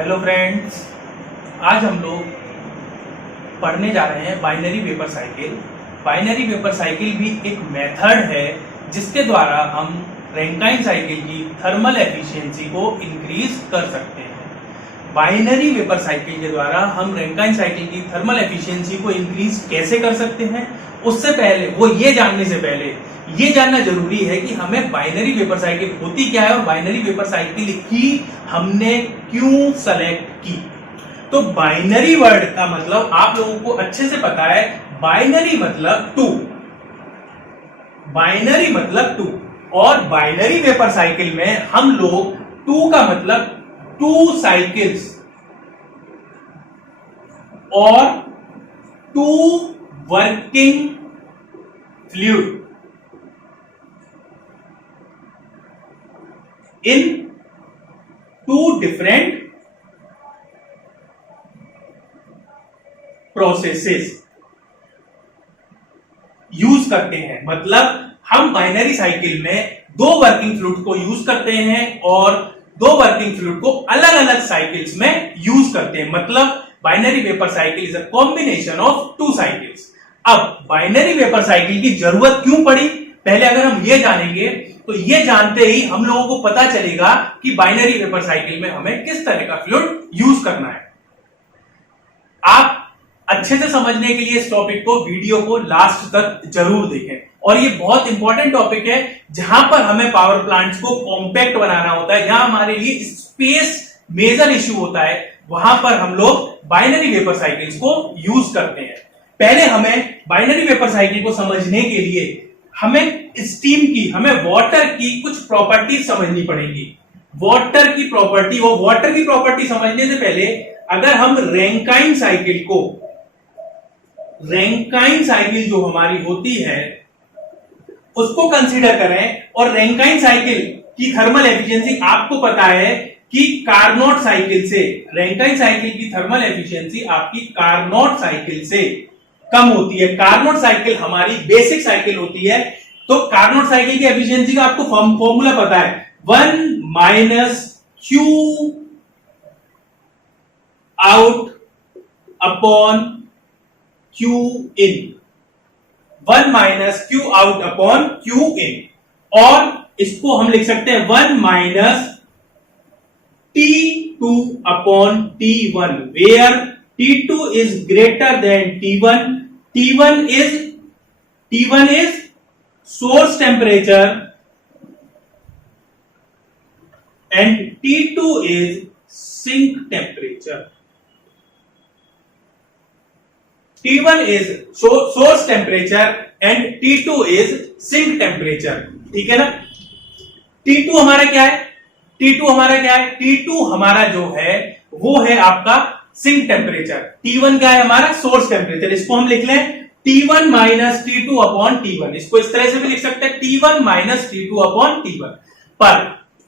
Hello friends, आज हम लोग पढ़ने जा रहे हैं binary vapour cycle. Binary vapour cycle भी एक मेथड है जिसके द्वारा हम रैंकाइन साइकिल की थर्मल एफिशिएंसी को इंक्रीज कर सकते हैं। बाइनरी वेपर साइकिल के द्वारा हम रैंकाइन साइकिल की थर्मल एफिशिएंसी को इंक्रीज कैसे कर सकते हैं, उससे पहले ये जानने से पहले ये जानना जरूरी है कि हमें बाइनरी वेपर साइकिल होती क्या है और बाइनरी वेपर साइकिल की हमने क्यों सेलेक्ट की। तो बाइनरी वर्ड का मतलब आप लोगों को अच्छे से पता है। बाइनरी मतलब टू, बाइनरी मतलब टू, और बाइनरी वेपर साइकिल में हम लोग टू का मतलब टू साइकिल्स और two working fluid in two different processes use करते हैं। मतलब हम बाइनरी साइकिल में दो वर्किंग फ्लूइड को यूज करते हैं और दो वर्किंग फ्लूइड को अलग अलग साइकिल्स में यूज करते हैं। मतलब binary vapour cycle is a combination of two cycles. अब बाइनरी वेपर साइकिल की जरूरत क्यों पड़ी, पहले अगर हम ये जानेंगे तो ये जानते ही हम लोगों को पता चलेगा कि बाइनरी वेपर साइकिल में हमें किस तरह का फ्लूइड यूज करना है। आप अच्छे से समझने के लिए इस टॉपिक को, वीडियो को लास्ट तक जरूर देखें। और ये बहुत इंपॉर्टेंट टॉपिक है जहां पर हमें पावर प्लांट्स को कॉम्पैक्ट बनाना होता है, जहां हमारे लिए स्पेस मेजर इश्यू होता है, वहां पर हम लोग बाइनरी वेपर साइकिल्स को यूज करते हैं। पहले हमें बाइनरी वेपर साइकिल को समझने के लिए हमें स्टीम की, हमें वाटर की कुछ प्रॉपर्टी समझनी पड़ेगी। वाटर की प्रॉपर्टी, और वाटर की प्रॉपर्टी समझने से पहले अगर हम रैंकाइन साइकिल को, रैंकाइन साइकिल जो हमारी होती है उसको कंसीडर करें, और रैंकाइन साइकिल की थर्मल एफिशिएंसी आपको पता है कि कार्नोट साइकिल से, रैंकाइन साइकिल की थर्मल एफिशिएंसी आपकी कार्नोट साइकिल से कम होती है। कार्नोट साइकिल हमारी बेसिक साइकिल होती है। तो कार्नोट साइकिल की एफिशिएंसी का आपको फॉर्मूला पता है, 1 minus Q out upon Q in, 1 minus Q out upon Q in, और इसको हम लिख सकते हैं 1 minus T2 upon T1, where T2 is greater than T1. T1 is source temperature and T2 is sink temperature. T1 is source temperature and T2 is sink temperature. ठीक है ना। T2 हमारा क्या है? T2 हमारा जो है वो है आपका सिंक टेम्परेचर। T1 क्या है हमारा? Source temperature. इसको हम लिख लें T1 minus T2 upon T1। इसको इस तरह से भी लिख सकते हैं T1 minus T2 upon T1। पर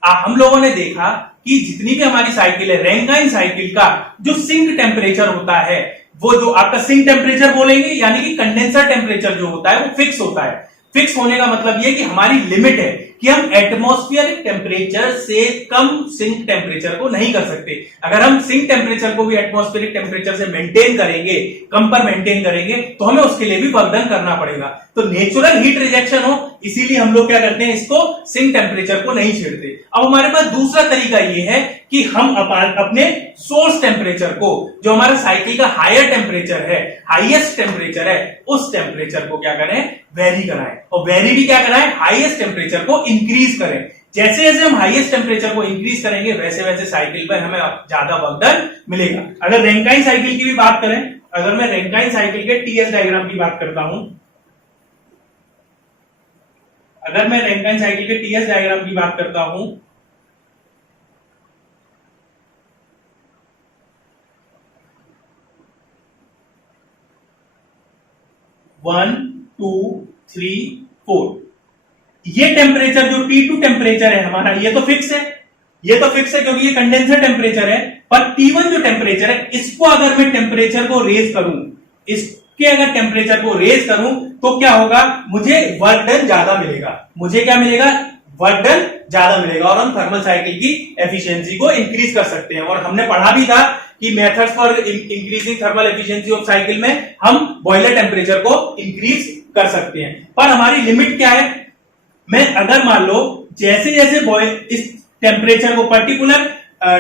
हम लोगों ने देखा कि जितनी भी हमारी साइकिल है, रैंकाइन साइकिल का जो सिंक टेम्परेचर होता है, वो जो आपका सिंक टेम्परेचर बोलेंगे, यानी कि कंडेंसर टेम्परेचर जो होता है वो फिक्स होता है। फिक्स होने का मतलब ये कि हमारी लिमिट है कि हम एटमॉस्फेरिक टेम्परेचर से कम सिंक टेम्परेचर को नहीं कर सकते। अगर हम सिंक टेम्परेचर को भी एटमॉस्फेरिक टेम्परेचर से मेंटेन करेंगे, कम पर मेंटेन करेंगे, तो हमें उसके लिए भी वर्धन करना पड़ेगा। तो नेचुरल हीट रिजेक्शन हो, इसीलिए हम लोग क्या करते हैं, इसको सिंक टेम्परेचर को नहीं छेड़ते। अब हमारे पास दूसरा तरीका ये है कि हम अपने सोर्स टेम्परेचर को, जो हमारा साइकिल का हायर टेम्परेचर है, हाईएस्ट टेम्परेचर है, उस टेम्परेचर को क्या करें, वेरी कराएं। और वेरी भी क्या कराएं, हाईएस्ट टेम्परेचर को इंक्रीज करें। जैसे जैसे हम हाईएस्ट टेम्परेचर को इंक्रीज करेंगे वैसे वैसे साइकिल पर हमें ज्यादा वर्क मिलेगा। अगर रैंकाइन साइकिल की भी बात करें, अगर मैं रैंकाइन साइकिल के टीएस डायग्राम की बात करता हूं, अगर मैं रैंकाइन साइकिल के टीएस डायग्राम की बात करता हूं, वन 2 3 4, ये टेम्परेचर जो T2 टेम्परेचर है हमारा, ये तो फिक्स है, क्योंकि ये कंडेंसर टेम्परेचर है। पर T1 जो टेम्परेचर है, इसको अगर मैं टेम्परेचर को रेज करूं, इसके अगर टेम्परेचर को रेज करूं तो क्या होगा, मुझे वर्क डन ज्यादा मिलेगा। मुझे क्या मिलेगा, वर्क डन ज्यादा मिलेगा और हम थर्मल साइकिल की एफिशिएंसी को इंक्रीज कर सकते हैं। और हमने पढ़ा भी था कि methods for increasing thermal efficiency of cycle में हम बॉयलर टेम्परेचर को इंक्रीज कर सकते हैं। पर हमारी लिमिट क्या है? मैं अगर मान लो जैसे जैसे इस टेम्परेचर को, पर्टिकुलर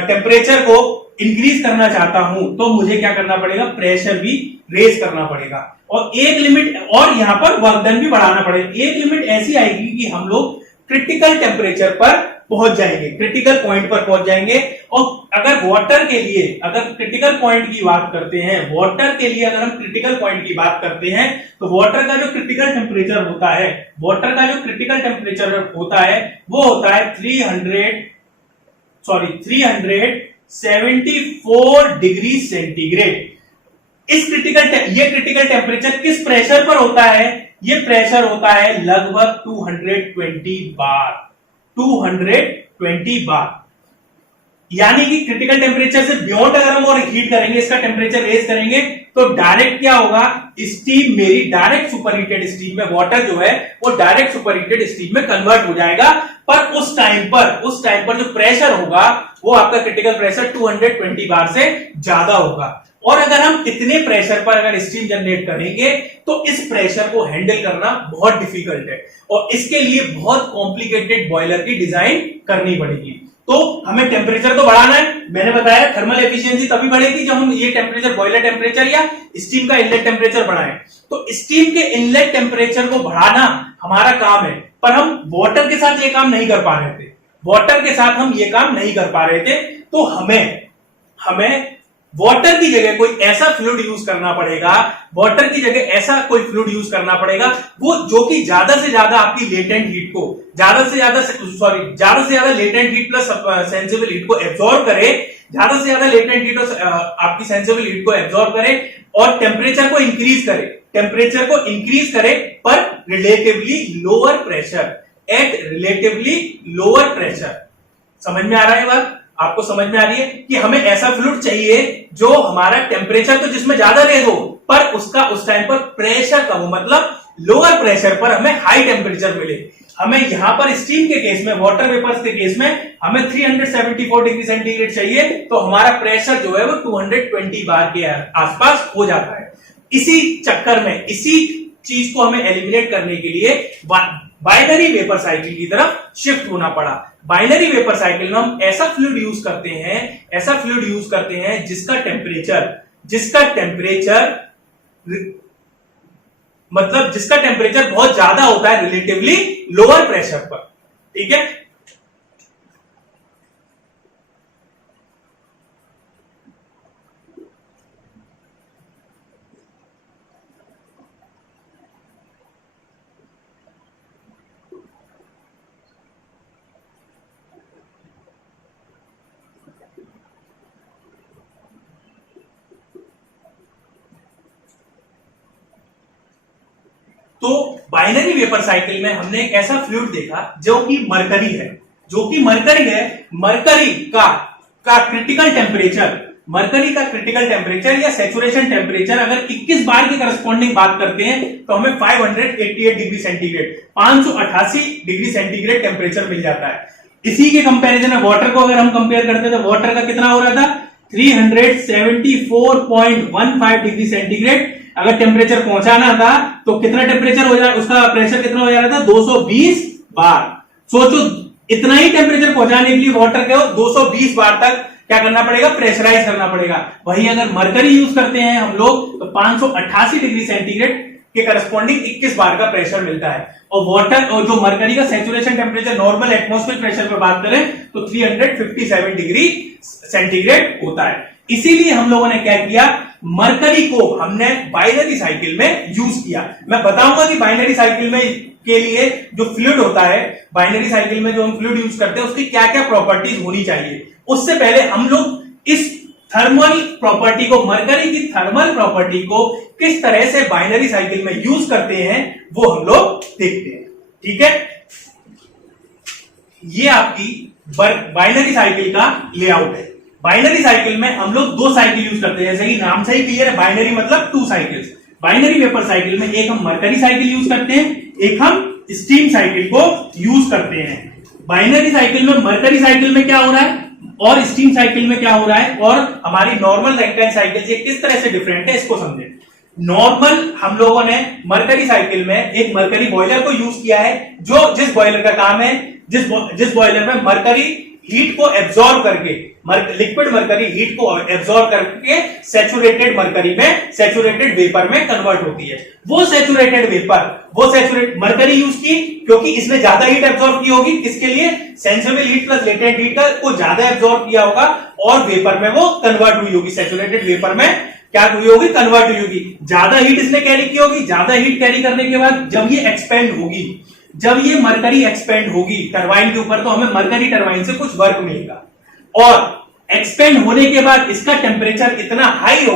टेम्परेचर को इंक्रीज करना चाहता हूं, तो मुझे क्या करना पड़ेगा? प्रेशर भी रेज करना पड़ेगा और एक लिमिट, और यहां पर वर्क डन भी बढ़ाना पड़ेगा। एक लिमिट ऐसी आएगी कि हम लोग क्रिटिकल टेम्परेचर पर पहुंच जाएंगे, क्रिटिकल पॉइंट पर पहुंच जाएंगे। और अगर वाटर के लिए, अगर क्रिटिकल पॉइंट की बात करते हैं, वाटर के लिए अगर हम क्रिटिकल पॉइंट की बात करते हैं, तो वाटर का जो क्रिटिकल टेम्परेचर होता है, वाटर का जो क्रिटिकल टेम्परेचर होता है वो होता है 374 डिग्री सेंटीग्रेड। इस ये क्रिटिकल टेम्परेचर किस प्रेशर पर होता है? ये प्रेशर होता है लगभग 220 बार, 220 बार। यानी कि क्रिटिकल टेम्परेचर से बियॉन्ड अगर हम और हीट करेंगे, इसका टेम्परेचर रेज करेंगे, तो डायरेक्ट क्या होगा? स्टीम मेरी डायरेक्ट सुपरहीटेड स्टीम में, वाटर जो है वो डायरेक्ट सुपरहीटेड स्टीम में कन्वर्ट हो जाएगा। पर उस टाइम पर जो प्रेशर होगा वो आपका क्रिटिकल प्रेशर 220 बार से ज्यादा होगा। और अगर हम इतने प्रेशर पर अगर स्टीम जनरेट करेंगे तो इस प्रेशर को हैंडल करना बहुत डिफिकल्ट है और इसके लिए बहुत कॉम्प्लिकेटेड बॉयलर की डिजाइन करनी पड़ेगी। तो हमें टेम्परेचर तो बढ़ाना है, मैंने बताया थर्मल एफिशिएंसी तभी बढ़ेगी जब हम ये टेम्परेचर, बॉयलर टेम्परेचर या स्टीम का इनलेट टेम्परेचर बढ़ाएं। तो स्टीम के इनलेट टेम्परेचर को बढ़ाना हमारा काम है, पर हम वाटर के साथ ये काम नहीं कर पा रहे थे, वाटर के साथ हम ये काम नहीं कर पा रहे थे। तो हमें वाटर की जगह कोई ऐसा फ्लूइड यूज करना पड़ेगा, वाटर की जगह ऐसा कोई फ्लूइड यूज करना पड़ेगा वो जो कि ज्यादा से ज्यादा आपकी लेटेंट हीट को, ज्यादा से ज्यादा latent heat plus sensible heat को एब्जॉर्ब करे, ज्यादा से ज्यादा लेटेंट हीट और आपकी सेंसिबल हीट को एब्जॉर्ब करे और टेम्परेचर को इंक्रीज करे, पर relatively lower pressure, at relatively lower pressure. समझ में आ रहा है बात? आपको समझ में आ रही है कि हमें ऐसा फ्लूइड चाहिए जो हमारा टेम्परेचर तो जिसमें ज्यादा रेज हो, पर उसका उस टाइम पर प्रेशर कम हो, मतलब लोअर प्रेशर पर हमें हाई टेम्परेचर मिले। हमें यहां पर स्टीम के केस में, वाटर वेपर्स के केस में हमें 374 डिग्री सेंटीग्रेड चाहिए, तो हमारा प्रेशर जो है वो 220 बार के आसपास हो जाता है। इसी चक्कर में, इसी चीज को हमें एलिमिनेट करने के लिए बाइनरी वेपर साइकिल की तरफ शिफ्ट होना पड़ा। बाइनरी वेपर साइकिल में हम ऐसा फ्लूइड यूज करते हैं जिसका टेम्परेचर बहुत ज्यादा होता है रिलेटिवली लोअर प्रेशर पर। ठीक है, तो बाइनरी वेपर साइकिल में हमने एक ऐसा फ्लूइड देखा जो कि मरकरी है, मरकरी का क्रिटिकल टेम्परेचर या सैचुरेशन टेम्परेचर अगर 21 बार की करस्पॉन्डिंग बात करते हैं तो हमें 588 degree centigrade, 588 degree centigrade temperature मिल जाता है। इसी के कंपैरिजन में वाटर को अगर हम कंपेयर करते हैं तो वाटर का कितना हो रहा था? 374.15 डिग्री सेंटीग्रेड अगर टेम्परेचर पहुंचाना था तो कितना टेम्परेचर हो जाए, उसका प्रेशर कितना हो जा रहा था? 220 बार। सोचो इतना ही टेम्परेचर पहुंचाने के लिए वाटर को 220 बार तक क्या करना पड़ेगा? प्रेशराइज करना पड़ेगा। वहीं अगर मरकरी यूज करते हैं हम लोग तो 588 डिग्री सेंटीग्रेड के करस्पॉन्डिंग 21 बार का प्रेशर मिलता है। और वाटर और जो मरकरी का saturation temperature normal atmosphere pressure पर बात करें तो 357 डिग्री सेंटीग्रेड होता है। इसीलिए हम लोगों ने क्या किया? मरकरी को हमने बाइनरी साइकिल में यूज किया। मैं बताऊंगा कि बाइनरी साइकिल में के लिए जो फ्लूइड होता है, बाइनरी साइकिल में जो हम फ्लूइड यूज करते हैं उसकी क्या क्या प्रॉपर्टीज होनी चाहिए। उससे पहले हम लोग इस थर्मल प्रॉपर्टी को, मरकरी की थर्मल प्रॉपर्टी को किस तरह से बाइनरी साइकिल में यूज करते हैं वो हम लोग देखते हैं। ठीक है, ये आपकी बाइनरी साइकिल का लेआउट है। बाइनरी साइकिल में हम लोग दो साइकिल यूज करते हैं, जैसे कि नाम से ही क्लियर है, बाइनरी मतलब two cycles. Binary vapour cycle में एक हम मरकरी साइकिल यूज करते हैं, एक हम स्टीम साइकिल को यूज करते हैं। बाइनरी साइकिल में, मरकरी साइकिल में क्या हो रहा है और स्टीम साइकिल में क्या हो रहा है और हमारी नॉर्मल रैंकाइन साइकिल से किस तरह से डिफरेंट है, इसको समझें। नॉर्मल हम लोगों ने मरकरी साइकिल में एक मरकरी बॉयलर को यूज किया है, जो जिस बॉयलर का काम है, जिस बॉयलर में मरकरी हीट को एब्जॉर्ब करके, लिक्विड मरकरी हीट को एब्जॉर्ब करके सैचुरेटेड मरकरी में, सैचुरेटेड वेपर में कन्वर्ट होती है। वो सैचुरेटेड वेपर, वो सैचुरेट मरकरी यूज की क्योंकि इसने ज्यादा हीट एब्जॉर्ब की होगी, किसके लिए, sensible heat plus latent heat को ज्यादा एब्जॉर्ब किया होगा और वेपर में वो कन्वर्ट हुई होगी, सैचुरेटेड वेपर में क्या हुई होगी, कन्वर्ट हुई होगी। ज्यादा हीट इसने कैरी की होगी, ज्यादा हीट कैरी करने के बाद जब ये एक्सपेंड होगी, जब ये मरकरी एक्सपेंड होगी टरबाइन के ऊपर, तो हमें मरकरी टरबाइन से कुछ वर्क मिलेगा और एक्सपेंड होने के बाद इसका टेम्परेचर इतना हाई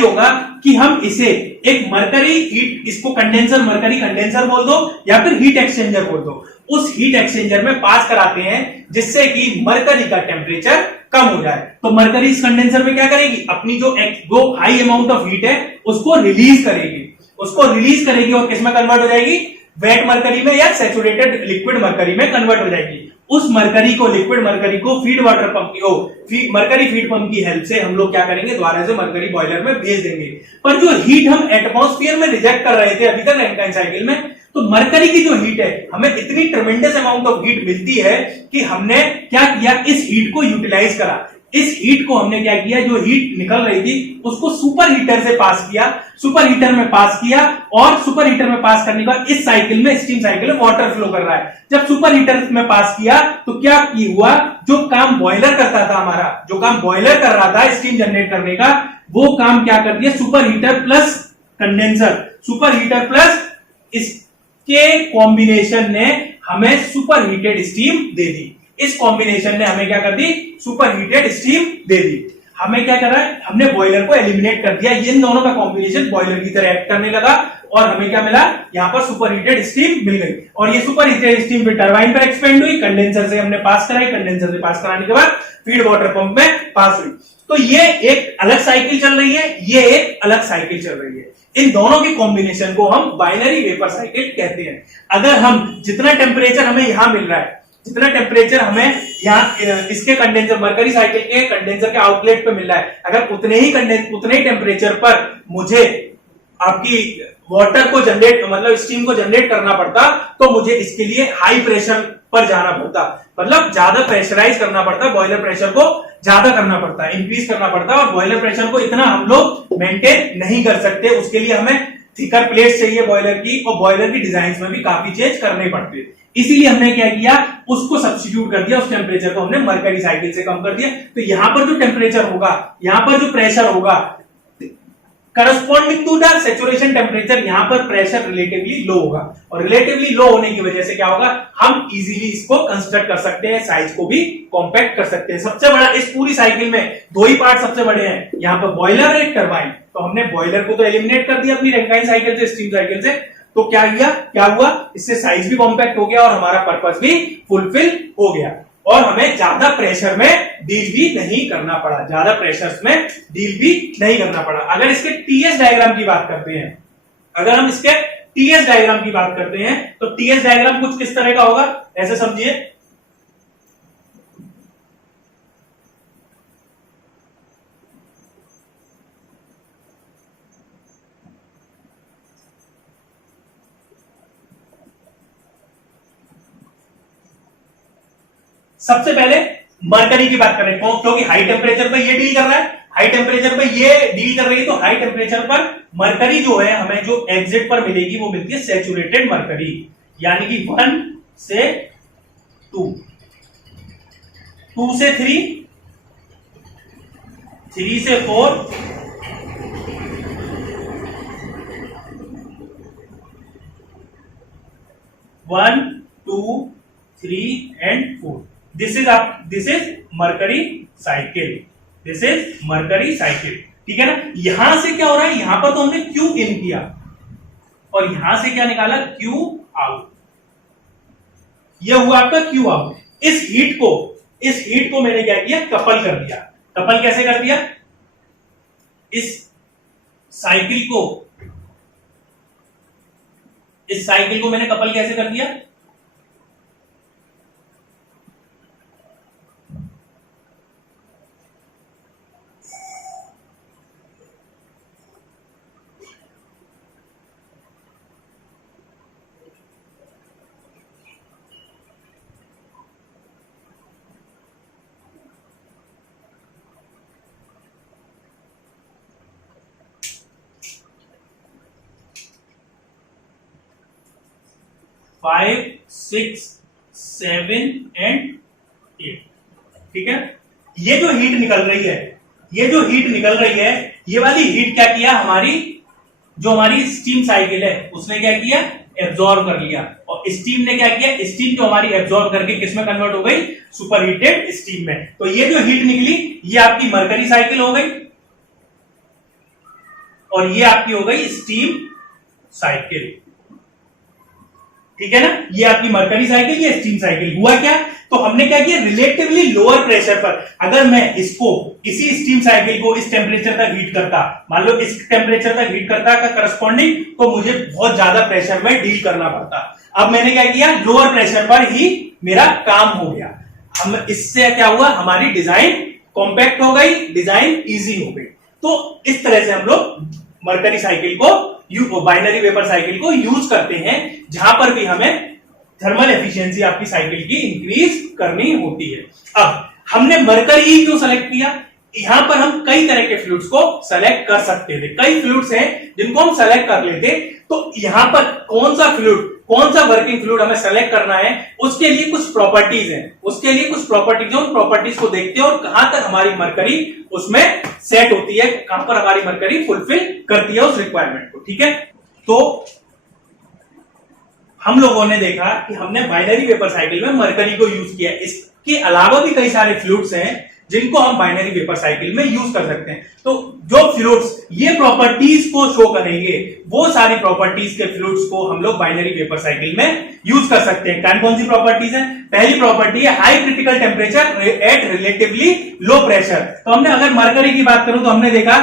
होगा कि हम इसे एक मरकरी हीट, इसको कंडेंसर, मरकरी कंडेंसर बोल दो या फिर हीट एक्सचेंजर बोल दो, उस हीट एक्सचेंजर में पास कराते हैं जिससे कि मरकरी का टेम्परेचर कम हो जाए। तो मरकरी इस कंडेंसर में क्या करेगी, अपनी जो हाई अमाउंट ऑफ हीट है उसको रिलीज करेगी और किसमें कन्वर्ट हो जाएगी, वेट मरकरी में या सैचुरेटेड लिक्विड मरकरी में कन्वर्ट हो जाएगी। उस मरकरी को, लिक्विड मरकरी को फीड वाटर पंप की मरकरी फीड पंप की हेल्प से हम लोग क्या करेंगे, दोबारा से मरकरी बॉयलर में भेज देंगे। पर जो हीट हम एटमॉस्फेयर में रिजेक्ट कर रहे थे अभी तक रैंकाइन साइकिल में, तो मरकरी की जो हीट है, हमें इतनी ट्रेमेंडस अमाउंट ऑफ हीट मिलती है कि हमने क्या किया, इस हीट को यूटिलाइज करा। इस हीट को हमने क्या किया, जो हीट निकल रही थी उसको सुपर हीटर से पास किया, सुपर हीटर में पास किया और सुपर हीटर में पास करने के बाद इस साइकिल में, स्टीम साइकिल में वाटर फ्लो कर रहा है। जब सुपर हीटर में पास किया तो क्या हुआ, जो काम बॉयलर करता था, हमारा जो काम बॉयलर कर रहा था स्टीम जनरेट करने का, वो काम क्या कर दिया, super heater plus condenser, super heater plus इसके कॉम्बिनेशन ने हमें सुपर हीटेड स्टीम दे दी। इस कॉम्बिनेशन ने हमें क्या कर दी, सुपर हीटेड स्टीम दे दी। हमें क्या कर रहा है, हमने बॉयलर को एलिमिनेट कर दिया, इन दोनों का कॉम्बिनेशन बॉयलर की तरह एक्ट करने लगा और हमें क्या मिला, यहां पर सुपर हीटेड स्टीम मिल गई। और ये सुपर हीटेड स्टीम फिर टरबाइन पर एक्सपेंड हुई, कंडेंसर से हमने पास कराई, कंडेंसर से पास कराने के बाद फीड वाटर पंप में पास हुई। तो ये एक अलग साइकिल चल रही है, ये एक अलग साइकिल चल रही है। इन दोनों के कॉम्बिनेशन को हम बाइनरी वेपर साइकिल कहते हैं। अगर हम जितना टेम्परेचर हमें यहां मिल रहा है, जितना टेम्परेचर हमें यहाँ इसके कंडेंसर, मरकरी साइकिल के कंडेंसर के आउटलेट पे मिल रहा है, अगर उतने ही टेम्परेचर पर मुझे आपकी वाटर को जनरेट, मतलब स्टीम को जनरेट करना पड़ता, तो मुझे इसके लिए हाई प्रेशर पर जाना पड़ता, मतलब ज्यादा प्रेशराइज करना पड़ता, बॉयलर प्रेशर को ज्यादा करना पड़ता, इंक्रीज करना पड़ता। और बॉयलर प्रेशर को इतना हम लोग मेंटेन नहीं कर सकते, उसके लिए हमें थिकर प्लेट चाहिए बॉयलर की, और बॉयलर की डिजाइन में भी काफी चेंज करने पड़ते हैं। इसीलिए हमने क्या किया, उसको सब्स्टिट्यूट कर दिया, उस टेम्परेचर को हमने मरकरी साइकिल से कम कर दिया। तो यहां पर जो टेम्परेचर होगा, यहां पर जो प्रेशर होगा, corresponding to the saturation temperature, यहां पर प्रेशर रिलेटिवली लो होगा, और रिलेटिवली लो होने की वजह से क्या होगा, हम इजीली इसको कंस्ट्रक्ट कर सकते हैं, साइज को भी कॉम्पैक्ट कर सकते हैं। सबसे बड़ा इस पूरी साइकिल में दो ही पार्ट सबसे बड़े हैं, यहां पर बॉयलर और एक टरबाइन। तो हमने बॉयलर को तो एलिमिनेट कर दिया अपनी रैंकाइन साइकिल से, स्टीम साइकिल से, तो क्या हुआ, इससे साइज भी कॉम्पैक्ट हो गया और हमारा पर्पस भी फुलफिल हो गया, और हमें ज्यादा प्रेशर में डील भी नहीं करना पड़ा, ज्यादा प्रेशर में डील भी नहीं करना पड़ा। अगर इसके टीएस डायग्राम की बात करते हैं, अगर हम इसके टीएस डायग्राम की बात करते हैं, तो टीएस डायग्राम कुछ किस तरह का होगा, ऐसे समझिए। सबसे पहले मरकरी की बात कर रहे हैं, क्योंकि हाई टेम्परेचर पर ये डील कर रहा है, हाई टेम्परेचर पर ये डील कर रही है, तो हाई टेम्परेचर पर मरकरी जो है, हमें जो एग्जिट पर मिलेगी वो मिलती है सैचुरेटेड मरकरी, यानी कि 1 से 2, 2 से 3, 3 से 4, 1, 2, 3 and 4। This is mercury cycle, this is mercury cycle, ठीक है ना। यहां से क्या हो रहा है, यहां पर तो हमने Q इन किया और यहां से क्या निकाला, Q आउट। यह हुआ आपका Q आउट। इस हीट को मैंने क्या किया, कपल कर दिया। कपल कैसे कर दिया, इस साइकिल को इस साइकिल को मैंने कपल कैसे कर दिया, five, six, seven and eight. ठीक है, ये जो हीट निकल रही है, ये जो हीट निकल रही है, ये वाली हीट क्या किया, हमारी जो हमारी स्टीम साइकिल है उसने क्या किया, एब्जॉर्ब कर लिया। और स्टीम ने क्या किया, स्टीम जो हमारी एब्जॉर्ब करके किस में कन्वर्ट हो गई, सुपर हीटेड स्टीम में। तो ये जो हीट निकली ये आपकी मरकरी साइकिल हो गई और ये आपकी हो गई स्टीम साइकिल। ठीक है ना, ये आपकी मरकरी साइकिल, ये स्टीम साइकिल। हुआ क्या, तो हमने क्या किया, रिलेटिवली लोअर प्रेशर पर अगर मैं इसको, इसी स्टीम साइकिल को इस टेम्परेचर तक हीट करता, मान लो इस टेम्परेचर तक हीट करता का करस्पॉन्डिंग, तो मुझे बहुत ज्यादा प्रेशर में डील करना पड़ता। अब मैंने क्या किया, लोअर प्रेशर पर ही मेरा काम हो गया। हम इससे क्या हुआ, हमारी डिजाइन कॉम्पैक्ट हो गई, डिजाइन इजी हो गई। तो इस तरह से हम लोग मरकरी साइकिल को, बाइनरी वेपर साइकिल को यूज करते हैं, जहां पर भी हमें थर्मल एफिशिएंसी आपकी साइकिल की इंक्रीज करनी होती है। अब हमने मरकरी क्यों सेलेक्ट किया, यहां पर हम कई तरह के फ्लूइड्स को सेलेक्ट कर सकते थे, कई फ्लूइड्स हैं जिनको हम सेलेक्ट कर लेते। तो यहां पर कौन सा फ्लूइड, कौन सा वर्किंग फ्लूइड हमें सेलेक्ट करना है, उसके लिए कुछ प्रॉपर्टीज हैं, उसके लिए कुछ प्रॉपर्टीज हैं, उन प्रॉपर्टीज को देखते हैं और कहां तक हमारी मरकरी उसमें सेट होती है, कहां पर हमारी मरकरी फुलफिल करती है उस रिक्वायरमेंट को। ठीक है, तो हम लोगों ने देखा कि हमने बाइनरी वेपर साइकिल में मरकरी को यूज किया। इसके अलावा भी कई सारे फ्लूइड्स हैं जिनको हम बाइनरी वेपर साइकिल में यूज कर सकते हैं। तो जो फ्लूइड्स ये प्रॉपर्टीज को शो करेंगे, वो सारी प्रॉपर्टीज के फ्लूइड्स को हम लोग बाइनरी वेपर साइकिल में यूज कर सकते हैं। कौन कौन सी प्रॉपर्टीज है, पहली प्रॉपर्टी है high critical temperature at relatively low pressure. तो हमने अगर मरकरी की बात करूं तो हमने देखा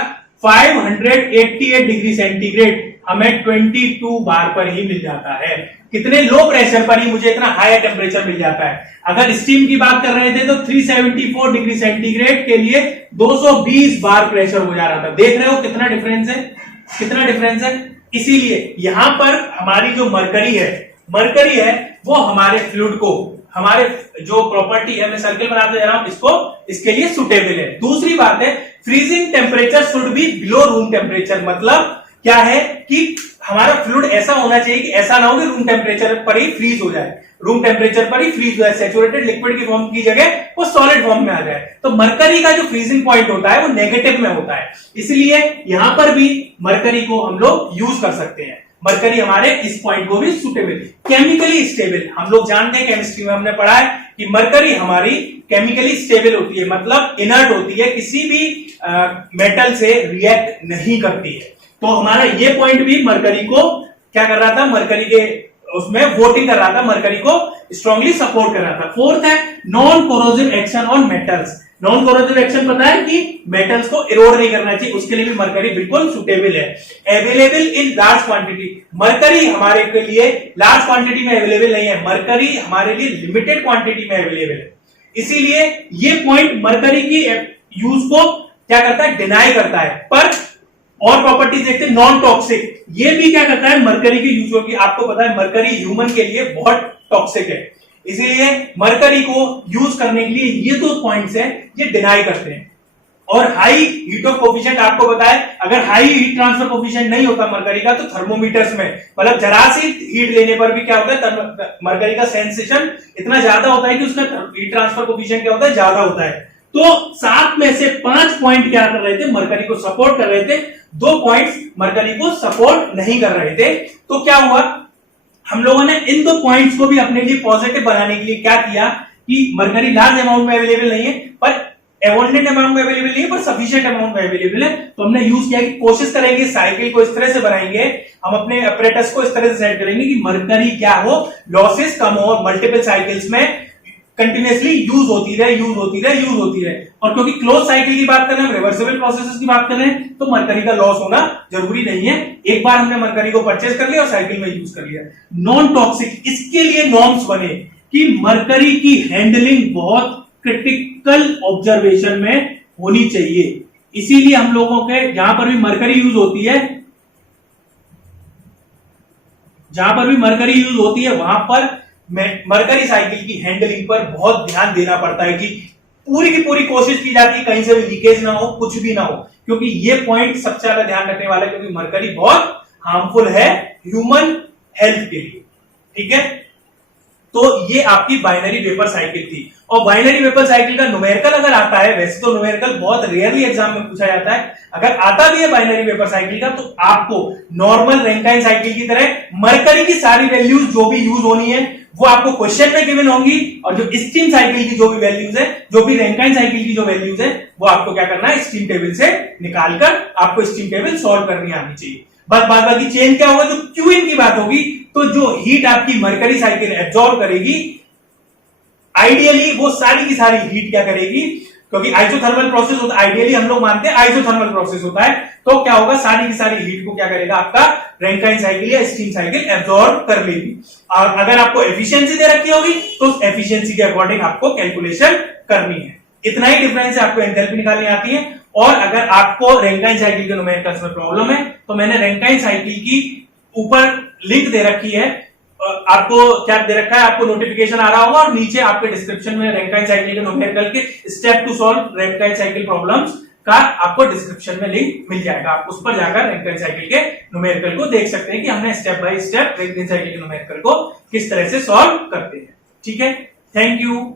588 डिग्री सेंटीग्रेड हमें 22 बार पर ही मिल जाता है। कितने लो प्रेशर पर ही मुझे इतना हाई टेम्परेचर मिल जाता है। अगर स्टीम की बात कर रहे थे तो 374 डिग्री सेंटीग्रेड के लिए 220 बार प्रेशर हो जा रहा था। देख रहे हो कितना डिफरेंस है, कितना डिफरेंस है। इसीलिए यहां पर हमारी जो मरकरी है वो हमारे फ्लूइड को, हमारे जो प्रॉपर्टी है, मैं सर्कल बनाते जा रहा हूं इसको, इसके लिए सुटेबल है। दूसरी बात है, freezing temperature should be below room temperature. मतलब क्या है कि हमारा फ्लूइड ऐसा होना चाहिए कि ऐसा ना हो कि रूम टेम्परेचर पर ही फ्रीज हो जाए, रूम टेम्परेचर पर ही फ्रीज हो जाए, सैचुरेटेड लिक्विड की फॉर्म की जगह वो सॉलिड फॉर्म में आ जाए। तो मरकरी का जो फ्रीजिंग पॉइंट होता है वो नेगेटिव में होता है, इसलिए यहां पर भी मरकरी को हम लोग यूज कर सकते हैं। मरकरी हमारे इस पॉइंट को भी सुटेबल, केमिकली स्टेबल। हम लोग जानते हैं केमिस्ट्री में हमने पढ़ा है कि मरकरी हमारी केमिकली स्टेबल होती है, मतलब इनर्ट होती है, किसी भी मेटल से रिएक्ट नहीं करती है। तो हमारा ये पॉइंट भी मरकरी को क्या कर रहा था, मरकरी के उसमें वोटिंग कर रहा था, मरकरी को स्ट्रांगली सपोर्ट कर रहा था। फोर्थ है non corrosive action on metals. Non corrosive action पता है कि मेटल्स को इरोड नहीं करना चाहिए, उसके लिए भी मरकरी बिल्कुल सुटेबल है। Available in large quantity, mercury हमारे के लिए लार्ज क्वांटिटी में अवेलेबल नहीं है, मरकरी हमारे लिए लिमिटेड क्वांटिटी में अवेलेबल है। इसीलिए ये पॉइंट मरकरी की यूज को क्या करता है, डिनाई करता है। पर और प्रॉपर्टीज देखते हैं, नॉन टॉक्सिक, ये भी क्या करता है, मरकरी की यूज होगी। आपको पता है मरकरी ह्यूमन के लिए बहुत टॉक्सिक है, इसीलिए मरकरी को यूज करने के लिए ये दो पॉइंट्स हैं, ये डिनाई करते हैं। और हाई हीट ऑफ कोफिशिएंट आपको बताया, अगर हाई हीट ट्रांसफर कोफिशिएंट नहीं होता मरकरी का तो थर्मोमीटर्स में, मतलब जरा सी हीट लेने पर भी क्या होता है, मरकरी का सेंसेशन इतना ज्यादा होता है कि उसका हीट ट्रांसफर कोफिशिएंट क्या होता है, ज्यादा होता है। तो 7 में से 5 पॉइंट क्या कर रहे थे, मरकरी को सपोर्ट कर रहे थे, 2 पॉइंट्स मरकरी को सपोर्ट नहीं कर रहे थे। तो क्या हुआ, हम लोगों ने इन 2 पॉइंट्स को भी अपने लिए पॉजिटिव बनाने के लिए क्या किया कि मरकरी लार्ज अमाउंट में अवेलेबल नहीं है, पर एबंडेंट अमाउंट में अवेलेबल नहीं है, पर सफिशिएंट अमाउंट में अवेलेबल है। तो हमने यूज किया कि कोशिश करेंगे साइकिल को इस तरह से बनाएंगे, हम अपने अपरेटस को इस तरह से सेट करेंगे कि मरकरी क्या हो, लॉसेस कम हो, मल्टीपल साइकिल्स में कंटिन्यूअसली यूज होती रहे और क्योंकि क्लोज साइकिल की बात कर रहे हैं, रिवर्सिबल प्रोसेसेस की बात कर रहे हैं, तो मरकरी का लॉस होना जरूरी नहीं है। एक बार हमने मरकरी को परचेज कर लिया और साइकिल में यूज कर लिया। नॉन टॉक्सिक, इसके लिए नॉर्म्स बने कि मरकरी की हैंडलिंग बहुत क्रिटिकल ऑब्जर्वेशन में होनी चाहिए। इसीलिए हम लोगों के जहां पर भी मरकरी यूज होती है वहां पर मरकरी साइकिल की हैंडलिंग पर बहुत ध्यान देना पड़ता है कि पूरी की पूरी कोशिश की जाती है कहीं से भी लीकेज ना हो, कुछ भी ना हो, क्योंकि ये पॉइंट सबसे ज्यादा ध्यान रखने वाला है, क्योंकि मरकरी बहुत हार्मफुल है ह्यूमन हेल्थ के लिए। ठीक है, तो ये आपकी बाइनरी वेपर साइकिल थी। और बाइनरी वेपर साइकिल का न्यूमेरिकल अगर आता है, वैसे तो न्यूमेरिकल बहुत रेयरली एग्जाम में पूछा जाता है, अगर आता भी है बाइनरी वेपर साइकिल का, तो आपको नॉर्मल रैंकाइन साइकिल की तरह मरकरी की सारी वैल्यूज जो भी यूज होनी है वो आपको क्वेश्चन में गिवन होंगी, और जो स्टीम साइकिल की जो भी वैल्यूज है, जो भी रैंकाइन साइकिल की जो वैल्यूज है, वो आपको क्या करना है, स्टीम टेबल से निकालकर आपको स्टीम टेबल सॉल्व करनी आनी चाहिए। बस बाद बाकी चेंज क्या होगा, जो क्यूइन की बात होगी, तो जो हीट आपकी मरकरी साइकिल एब्जॉर्ब करेगी, आइडियली वो सारी की सारी हीट क्या करेगी, क्योंकि आइसोथर्मल प्रोसेस होता है, आइडियली हम लोग मानते हैं आइसोथर्मल प्रोसेस होता है, तो क्या होगा, सारी की सारी हीट को क्या करेगा, आपका रैंकाइन साइकिल या स्टीम साइकिल एब्जॉर्ब कर लेगी। और अगर आपको एफिशिएंसी दे रखी होगी तो उस एफिशिएंसी के अकॉर्डिंग आपको कैलकुलेशन करनी है। इतना ही डिफरेंस है, आपको एंथैल्पी निकालनी आती है। और अगर आपको रैंकाइन साइकिल के न्यूमेरिकल्स में प्रॉब्लम है, तो मैंने रैंकाइन साइकिल की ऊपर लिंक दे रखी है, आपको क्या दे रखा है, आपको नोटिफिकेशन आ रहा होगा, और नीचे आपके डिस्क्रिप्शन में रैंकाइन साइकिल के न्यूमेरिकल के step to solve Rankine cycle problems का आपको डिस्क्रिप्शन में लिंक मिल जाएगा। आप उस पर जाकर रैंकाइन साइकिल के न्यूमेरिकल को देख सकते हैं कि हमने step by step Rankine cycle के न्यूमेरिकल को किस तरह से सॉल्व करते हैं। ठीक है, थैंक यू।